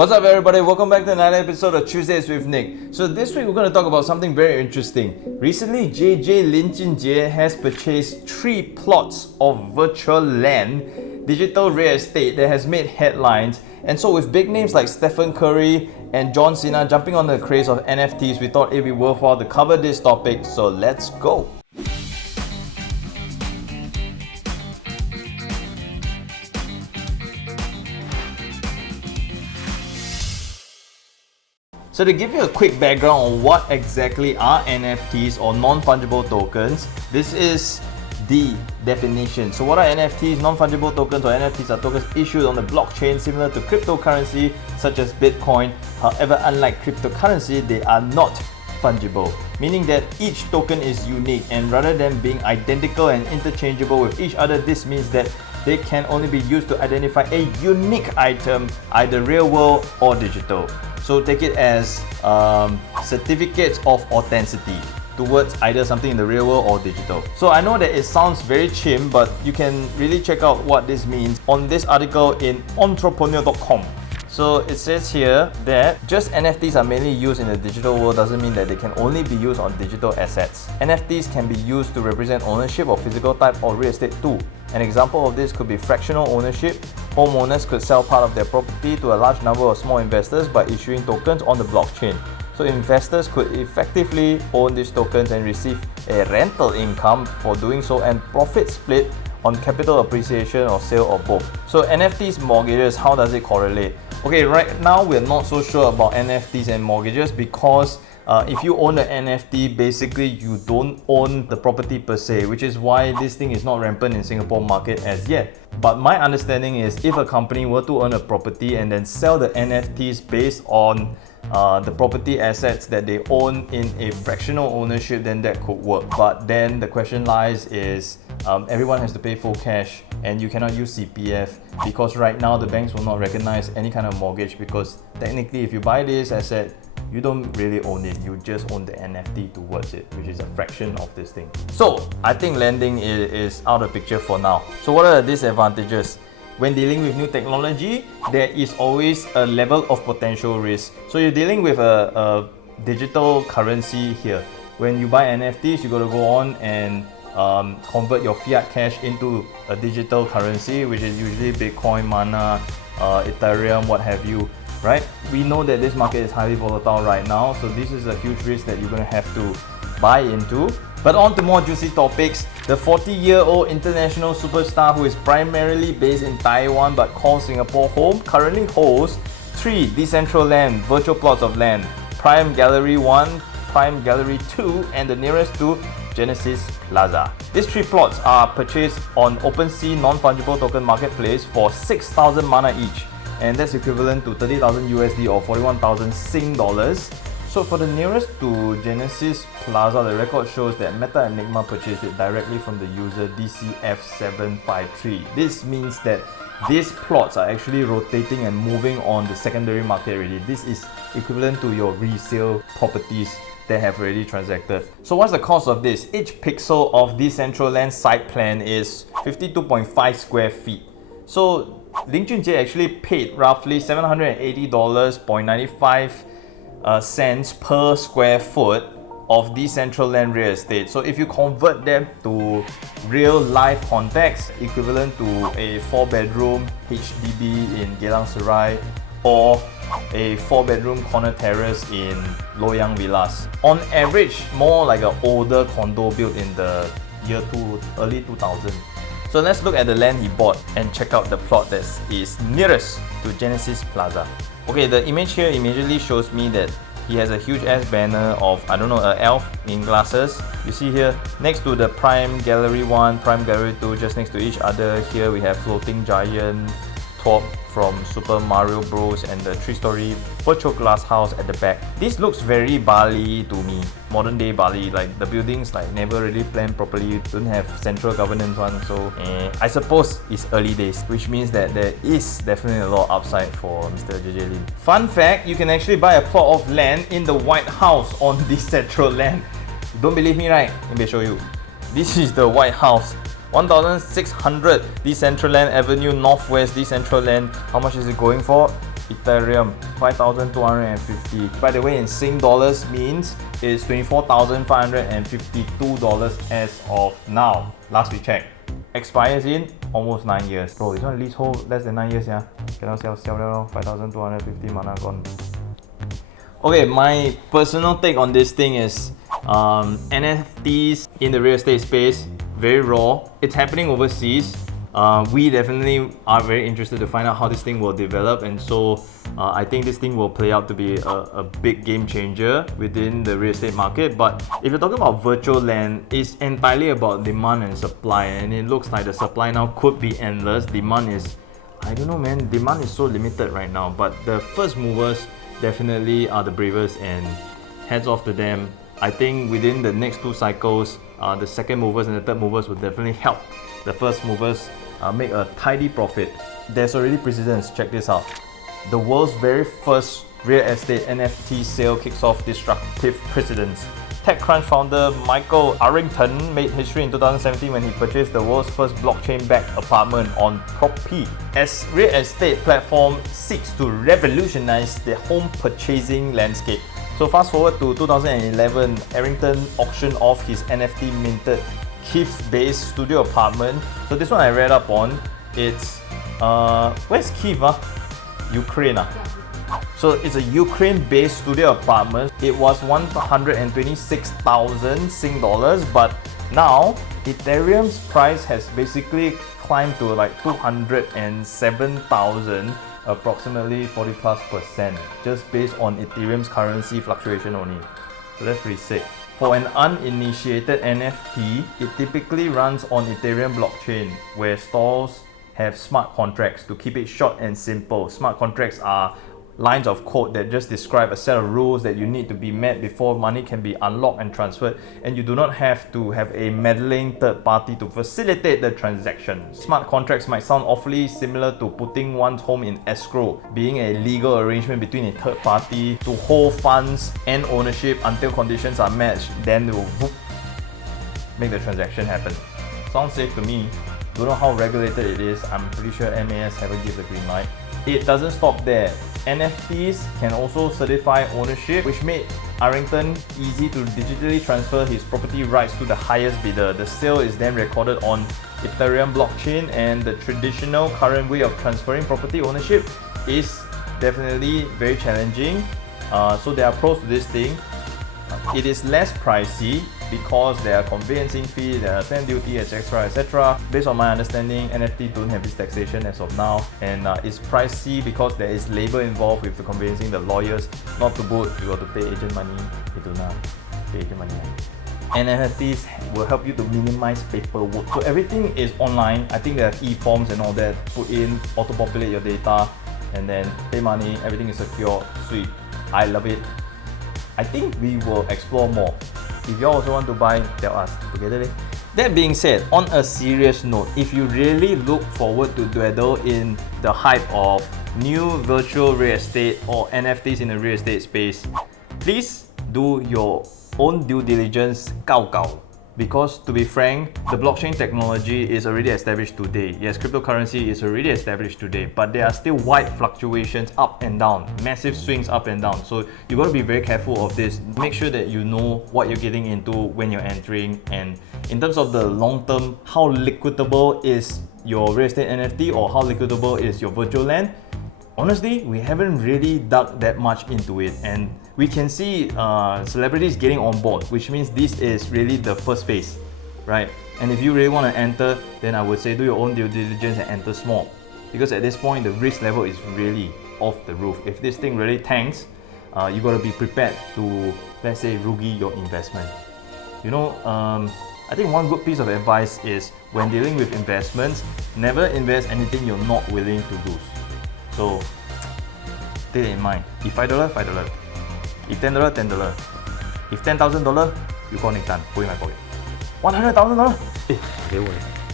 What's up everybody, welcome back to another episode of Tuesdays with Nick. So this week we're going to talk about something very interesting. Recently, JJ Lin has purchased 3 plots of virtual land, digital real estate that has made headlines. And so with big names like Stephen Curry and John Cena jumping on the craze of NFTs, we thought it'd be worthwhile to cover this topic, so let's go. So to give you a quick background on what exactly are NFTs or non-fungible tokens, this is the definition. So what are NFTs? Non-fungible tokens or NFTs are tokens issued on the blockchain similar to cryptocurrency such as Bitcoin. However, unlike cryptocurrency, they are not fungible, meaning that each token is unique, and rather than being identical and interchangeable with each other, this means that they can only be used to identify a unique item, either real world or digital. So take it as certificates of authenticity towards either something in the real world or digital. So I know that it sounds very chim, but you can really check out what this means on this article in entrepreneur.com. So it says here that just NFTs are mainly used in the digital world doesn't mean that they can only be used on digital assets. NFTs can be used to represent ownership of physical type or real estate too. An example of this could be fractional ownership. Homeowners could sell part of their property to a large number of small investors by issuing tokens on the blockchain. So investors could effectively own these tokens and receive a rental income for doing so, and profit split on capital appreciation or sale or both. So NFTs, mortgages, how does it correlate? Okay, right now we're not so sure about NFTs and mortgages because if you own an NFT, basically you don't own the property per se, which is why this thing is not rampant in Singapore market as yet. But my understanding is if a company were to own a property and then sell the NFTs based on the property assets that they own in a fractional ownership, then that could work. But then the question lies is everyone has to pay full cash and you cannot use CPF because right now the banks will not recognize any kind of mortgage, because technically if you buy this asset, you don't really own it, you just own the NFT towards it, which is a fraction of this thing. So I think lending is out of picture for now. So what are the disadvantages? When dealing with new technology, there is always a level of potential risk. So you're dealing with a digital currency here. When you buy NFTs, you got to go on and convert your fiat cash into a digital currency, which is usually Bitcoin, Mana, Ethereum, what have you. Right? We know that this market is highly volatile right now, so this is a huge risk that you're going to have to buy into. But on to more juicy topics. The 40-year-old international superstar who is primarily based in Taiwan but calls Singapore home currently holds 3 Decentraland virtual plots of land: Prime Gallery 1, Prime Gallery 2, and the nearest to Genesis Plaza. These 3 plots are purchased on OpenSea non-fungible token marketplace for 6,000 mana each, and that's equivalent to 30,000 USD or 41,000 Sing dollars. So for the nearest to Genesis Plaza, the record shows that Meta Enigma purchased it directly from the user DCF753. This means that these plots are actually rotating and moving on the secondary market already. This is equivalent to your resale properties that have already transacted. So what's the cost of this? Each pixel of Decentraland site plan is 52.5 square feet. So Lin actually paid roughly $780.95 per square foot of Decentraland real estate. So if you convert them to real life context, equivalent to a 4-bedroom HDB in Geylang Serai or a 4-bedroom corner terrace in Loyang Villas. On average, more like an older condo built in the early 2000s. So let's look at the land he bought and check out the plot that is nearest to Genesis Plaza. Okay, the image here immediately shows me that he has a huge ass banner of, I don't know, an elf in glasses. You see here, next to the Prime Gallery 1, Prime Gallery 2, just next to each other, here we have floating giant top from Super Mario Bros. And the 3-story virtual glass house at the back. This looks very Bali to me, modern day Bali. Like the buildings like never really planned properly, don't have central governance one. So I suppose it's early days, which means that there is definitely a lot of upside for Mr. JJ Lin. Fun fact, you can actually buy a plot of land in the White House on Decentraland. Don't believe me, right? Let me show you. This is the White House. 1600 Decentraland Avenue Northwest Decentraland. How much is it going for? Ethereum 5,250. By the way, in Sing dollars means it's $24,552 as of now. Last we checked. Expires in almost 9 years. Bro, this one leasehold less than 9 years, yeah. Cannot sell 5,250 mana gone. Okay, my personal take on this thing is NFTs in the real estate space, very raw. It's happening overseas. We definitely are very interested to find out how this thing will develop, and so I think this thing will play out to be a big game changer within the real estate market. But if you're talking about virtual land, it's entirely about demand and supply, and it looks like the supply now could be endless. Demand is, I don't know man, demand is so limited right now, but the first movers definitely are the bravest, and heads off to them. I think within the next 2 cycles, the second movers and the third movers will definitely help the first movers make a tidy profit. There's already precedence, check this out. The world's very first real estate NFT sale kicks off disruptive precedence. TechCrunch founder Michael Arrington made history in 2017 when he purchased the world's first blockchain-backed apartment on Prop-P. As real estate platform seeks to revolutionize the home purchasing landscape. So fast forward to 2011, Arrington auctioned off his NFT minted Kyiv-based studio apartment. So this one I read up on. It's where's Kyiv? Ukraine. So it's a Ukraine-based studio apartment. It was 126,000 Sing dollars, but now Ethereum's price has basically climbed to like 207,000, approximately 40+%, just based on Ethereum's currency fluctuation only. So that's pretty sick. For an uninitiated NFT, it typically runs on Ethereum blockchain, where stalls have smart contracts. To keep it short and simple, smart contracts are lines of code that just describe a set of rules that you need to be met before money can be unlocked and transferred, and you do not have to have a meddling third party to facilitate the transaction. Smart contracts might sound awfully similar to putting one's home in escrow, being a legal arrangement between a third party to hold funds and ownership until conditions are matched, then they will make the transaction happen. Sounds safe to me. Don't know how regulated it is. I'm pretty sure MAS haven't given the green light. It doesn't stop there. NFTs can also certify ownership, which made Arrington easy to digitally transfer his property rights to the highest bidder. The sale is then recorded on Ethereum blockchain, and the traditional current way of transferring property ownership is definitely very challenging. So there are pros to this thing. It is less pricey because there are conveyancing fees, there are stamp duty, etc, etc. Based on my understanding, NFT don't have this taxation as of now, and it's pricey because there is labor involved with the conveyancing, the lawyers. Not to boot, you got to pay agent money. You do not pay agent money. And NFTs will help you to minimize paperwork. So everything is online. I think there are e-forms and all that. Put in, auto-populate your data, and then pay money. Everything is secure. Sweet. I love it. I think we will explore more. If you also want to buy, tell us together. That being said, on a serious note, if you really look forward to dwell in the hype of new virtual real estate or NFTs in the real estate space, please do your own due diligence, 𝗂𝗂𝗀. Because to be frank, the blockchain technology is already established today. Yes, cryptocurrency is already established today, but there are still wide fluctuations up and down, massive swings up and down. So you got to be very careful of this. Make sure that you know what you're getting into when you're entering. And in terms of the long term, how liquidable is your real estate NFT or how liquidable is your virtual land? Honestly, we haven't really dug that much into it, and we can see celebrities getting on board, which means this is really the first phase, right? And if you really want to enter, then I would say do your own due diligence and enter small, because at this point the risk level is really off the roof. If this thing really tanks, you got to be prepared to, let's say, rugi your investment. You know, I think one good piece of advice is when dealing with investments, never invest anything you're not willing to lose. So take it in mind. If $5, $5. If $10, $10. If $10,000, you call Nick Tan, put in my pocket. $100,000? 给我